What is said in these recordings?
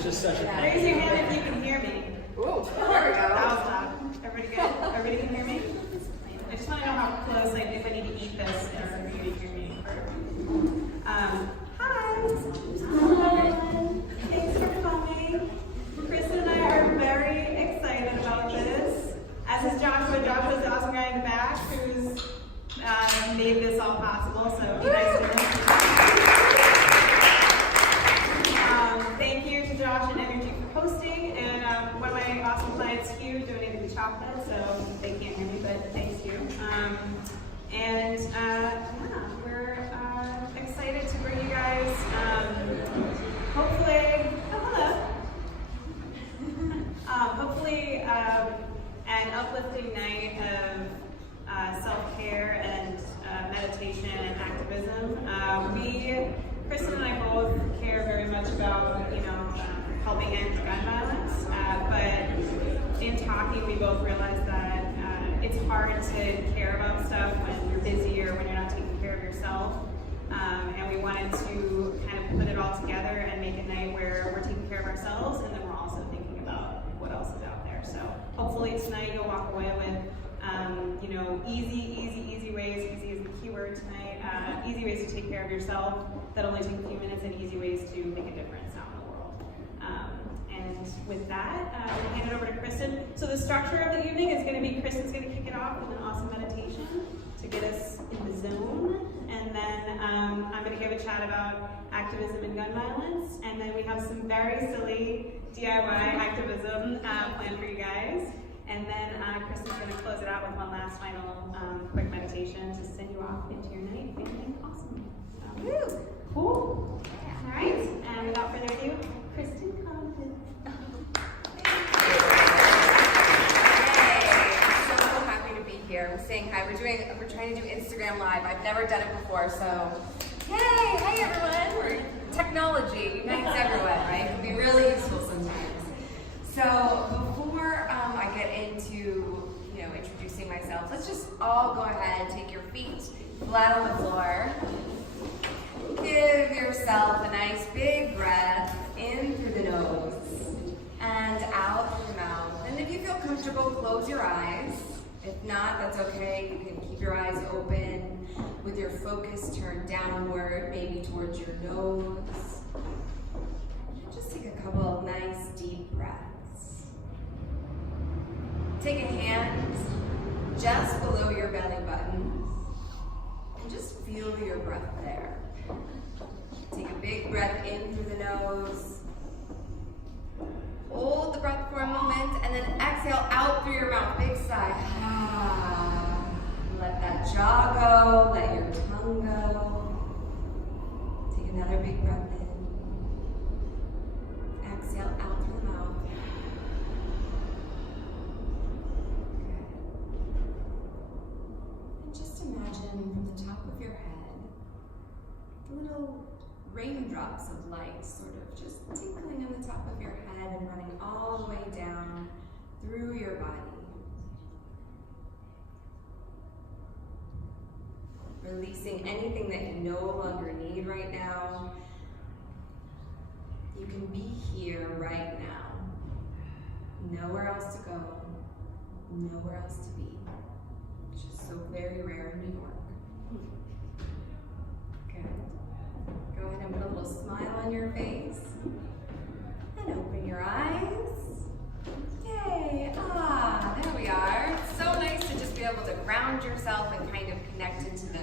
It's just such a Raise your hand if you can hear me. Ooh, there we go. That was loud. Everybody good? Everybody can hear me? I just want to know how close, like, if I need to eat this in order for you to hear me. Hi. Thanks for coming. Kristin and I are very excited about this. As is Joshua. Joshua's the awesome guy in the back who's made this all possible, so be nice to him. Thank you to Josh and Energi for hosting, and one of my awesome clients, Hugh, donated the chocolate, so they can't hear me, but thanks, Hugh. Yeah, we're excited to bring you guys, hopefully, hopefully an uplifting night of self-care and meditation and activism. Kristin and I both care very much about, helping end gun violence, but in talking, we both realized that it's hard to care about stuff when you're busy or when you're not taking care of yourself, and we wanted to kind of put it all together and make a night where we're taking care of ourselves, and then we're also thinking about what else is out there. So hopefully tonight you'll walk away with easy ways, easy is the keyword tonight, easy ways to take care of yourself that only take a few minutes, and easy ways to make a difference out in the world. And with that, I'm going to hand it over to Kristin. So the structure of the evening is going to be, Kristin's going to kick it off with an awesome meditation to get us in the zone, and then I'm going to give a chat about activism and gun violence, and then we have some very silly DIY activism planned for you guys. And then Kristin's going to close it out with one last final quick meditation to send you off into your night feeling awesome. Woo! Cool. All right. And without further ado, Kristin Condon. I'm so happy to be here. We're saying hi. We're trying to do Instagram Live. I've never done it before, so yay! Hi everyone. Technology unites everyone, right? It can be really useful sometimes. So before I get into introducing myself, let's just all go ahead and take your feet flat on the floor. Give yourself a nice big breath in through the nose and out through the mouth. And if you feel comfortable, close your eyes. If not, that's okay. You can keep your eyes open with your focus turned downward, maybe towards your nose. Just take a couple of nice deep breaths. Take a hand just below your belly button and just feel your breath there. Take a big breath in through the nose. Hold the breath for a moment and then exhale out through your mouth. Big sigh. Let that jaw go, let your tongue go. Take another big breath in. Exhale out through the mouth. Good. And just imagine from the top of your head, little raindrops of light sort of just tinkling on the top of your head and running all the way down through your body. Releasing anything that you no longer need right now. You can be here right now. Nowhere else to go, nowhere else to be. It's just so very rare in New York. Good. Go ahead and put a little smile on your face. And open your eyes. Yay! There we are. It's so nice to just be able to ground yourself and kind of connect into the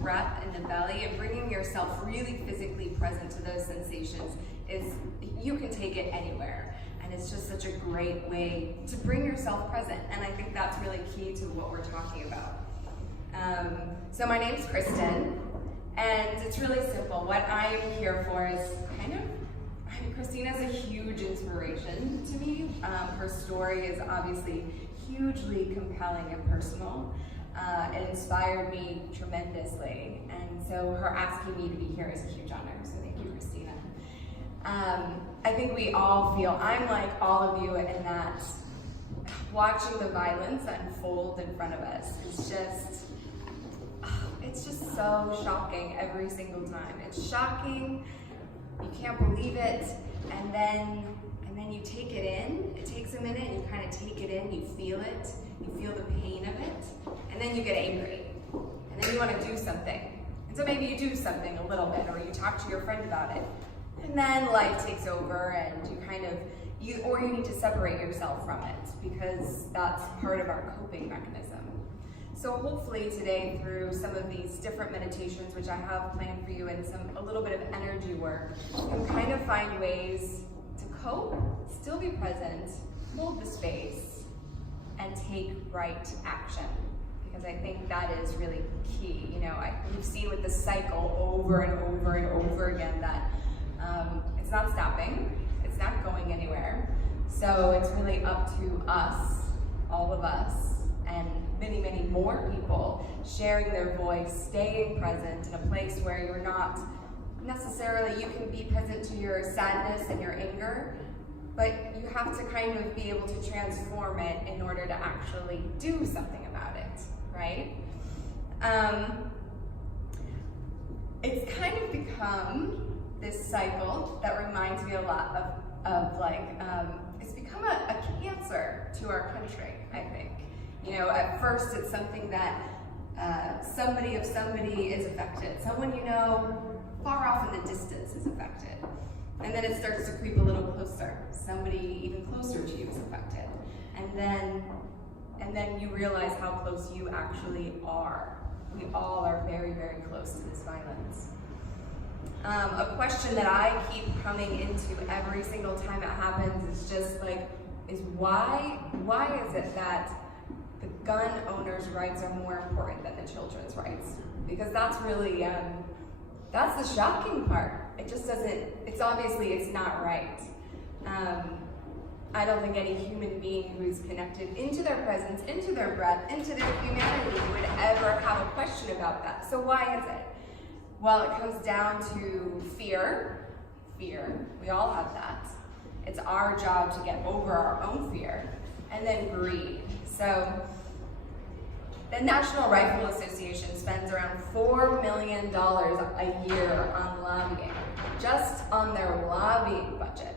breath in the belly, and bringing yourself really physically present to those sensations you can take it anywhere. And it's just such a great way to bring yourself present. And I think that's really key to what we're talking about. So my name's Kristin, and it's really simple. What I'm here for is Kristina's a huge inspiration to me. Her story is obviously hugely compelling and personal. It inspired me tremendously, and so her asking me to be here is a huge honor, so thank you, Kristina. I think we all feel, I'm like all of you in that watching the violence unfold in front of us is just, it's just so shocking every single time. It's shocking, you can't believe it, and then you take it in. It takes a minute, and you kind of take it in, you feel the pain of it, and then you get angry, and then you want to do something. And so maybe you do something a little bit, or you talk to your friend about it, and then life takes over, and you need to separate yourself from it, because that's part of our coping mechanism. So hopefully today, through some of these different meditations, which I have planned for you, and a little bit of energy work, you can kind of find ways to cope, still be present, hold the space, and take right action. Because I think that is really key. We've seen with the cycle over and over and over again that it's not stopping, it's not going anywhere. So it's really up to us, all of us, and many, many more people sharing their voice, staying present in a place where you're not necessarily, you can be present to your sadness and your anger, but you have to kind of be able to transform it in order to actually do something about it, right? It's kind of become this cycle that reminds me a lot of it's become a cancer to our country, I think. At first it's something that somebody of somebody is affected. Someone you know far off in the distance is affected. And then it starts to creep a little closer. Somebody even closer to you is affected. And then you realize how close you actually are. We all are very, very close to this violence. A question that I keep coming into every single time it happens is just why is it that the gun owners' rights are more important than the children's rights? Because that's really, that's the shocking part. It just doesn't, it's not right. I don't think any human being who's connected into their presence, into their breath, into their humanity would ever have a question about that. So why is it? Well, it comes down to fear. Fear, we all have that. It's our job to get over our own fear. And then greed. So the National Rifle Association spends around $4 million a year on lobbying, just on their lobbying budget.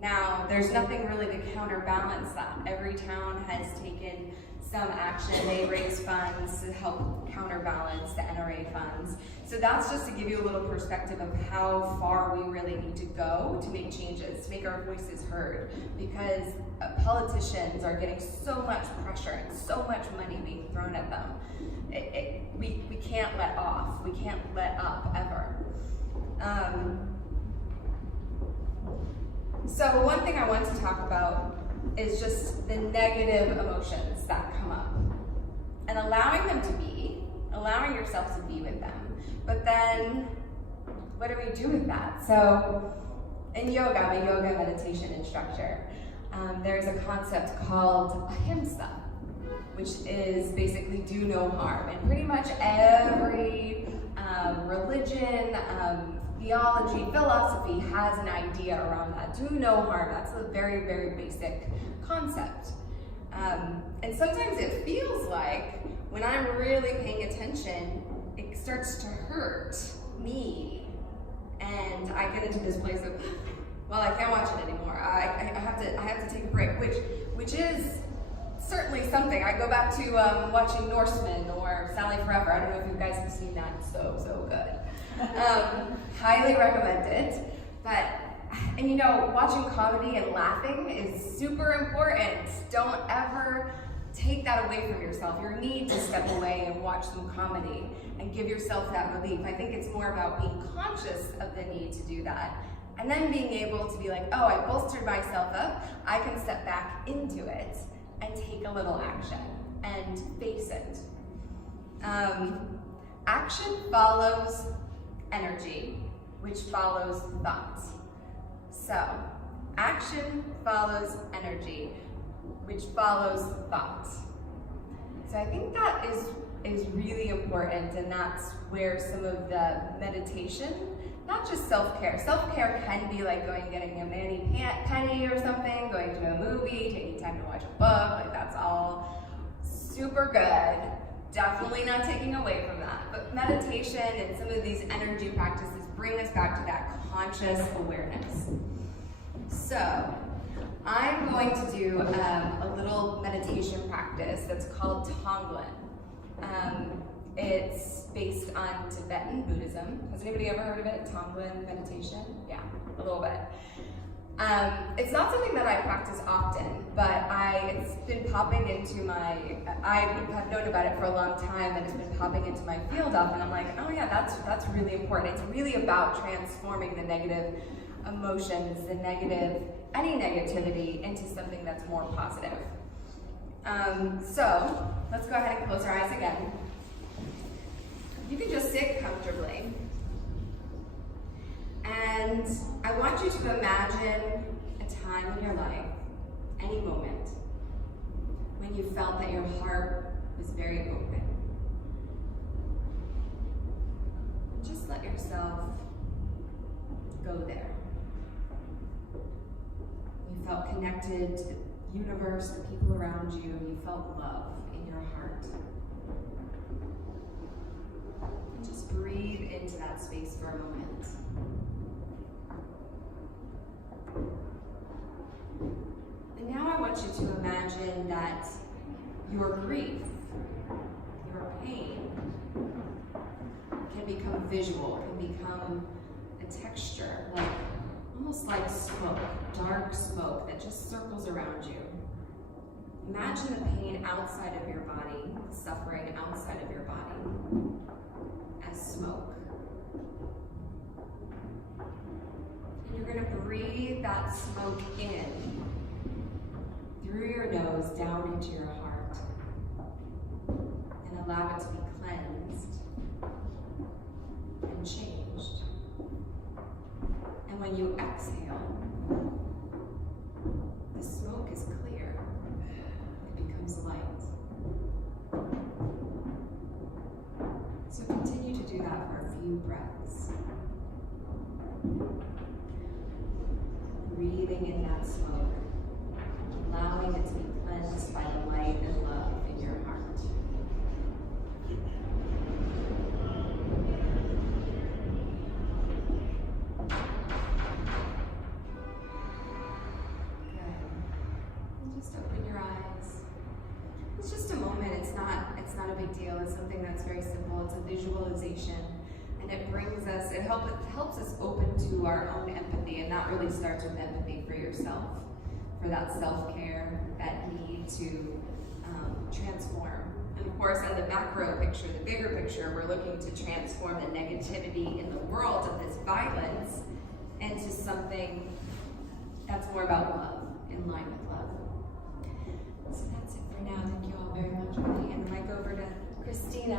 Now, there's nothing really to counterbalance that. Every town has taken some action. They raise funds to help counterbalance the NRA funds. So that's just to give you a little perspective of how far we really need to go to make changes, to make our voices heard, because politicians are getting so much pressure and so much money being thrown at them. We can't let off. We can't let up ever. So one thing I want to talk about is just the negative emotions that come up and allowing yourself to be with them. But then, what do we do with that? So in yoga, I'm a yoga meditation instructor. There's a concept called ahimsa, which is basically do no harm. And pretty much every religion, theology, philosophy has an idea around that. Do no harm. That's a very, very basic concept. And sometimes it feels like when I'm really paying attention, it starts to hurt me. And I get into this place of, well, I can't watch it anymore. I have to take a break, which is certainly something. I go back to watching Norsemen or Sally Forever. I don't know if you guys have seen that. So good. Highly recommend it. And watching comedy and laughing is super important. Don't ever take that away from yourself. You need to step away and watch some comedy and give yourself that relief. I think it's more about being conscious of the need to do that, and then being able to be like, oh, I bolstered myself up. I can step back into it and take a little action and face it. Action follows energy, which follows thought. So, action follows energy, which follows thought. So I think that is really important, and that's where some of the meditation, not just self-care. Self-care can be like going and getting a mani-pedi or something, going to a movie, taking time to watch a book, like that's all super good. Definitely not taking away from that. But meditation and some of these energy practices bring us back to that conscious awareness. So, I'm going to do a little meditation practice that's called Tonglen. It's based on Tibetan Buddhism. Has anybody ever heard of it? Tonglen meditation? Yeah, a little bit. It's not something that I practice often, but it's been popping into I have known about it for a long time, and it's been popping into my field often. I'm like, oh yeah, that's really important. It's really about transforming the negative emotions, any negativity into something that's more positive. So, let's go ahead and close our eyes again. You can just sit comfortably. And I want you to imagine a time in your life, any moment, when you felt that your heart was very open. Just let yourself go there. You felt connected to the universe, the people around you, and you felt love in your heart. And just breathe into that space for a moment. And now I want you to imagine that your grief, your pain, can become visual, can become a texture, almost like smoke, dark smoke that just circles around you. Imagine the pain outside of your body, the suffering outside of your body, as smoke. And you're going to breathe that smoke in through your nose down into your heart and allow it to be cleansed and changed. And when you exhale, the smoke is clear. It becomes light. So continue to do that for a few breaths. Breathing in that smoke, allowing it to be cleansed by the light and love in your heart. Just open your eyes. It's just a moment. It's not a big deal. It's something that's very simple. It's a visualization, and it helps us open to our own empathy, and that really starts with empathy for yourself, for that self-care, that need to transform. And of course, in the macro picture, the bigger picture, we're looking to transform the negativity in the world of this violence into something that's more about love, in line with love. So that's it for now. Thank you all very much. I'm going to hand the mic over to Christina.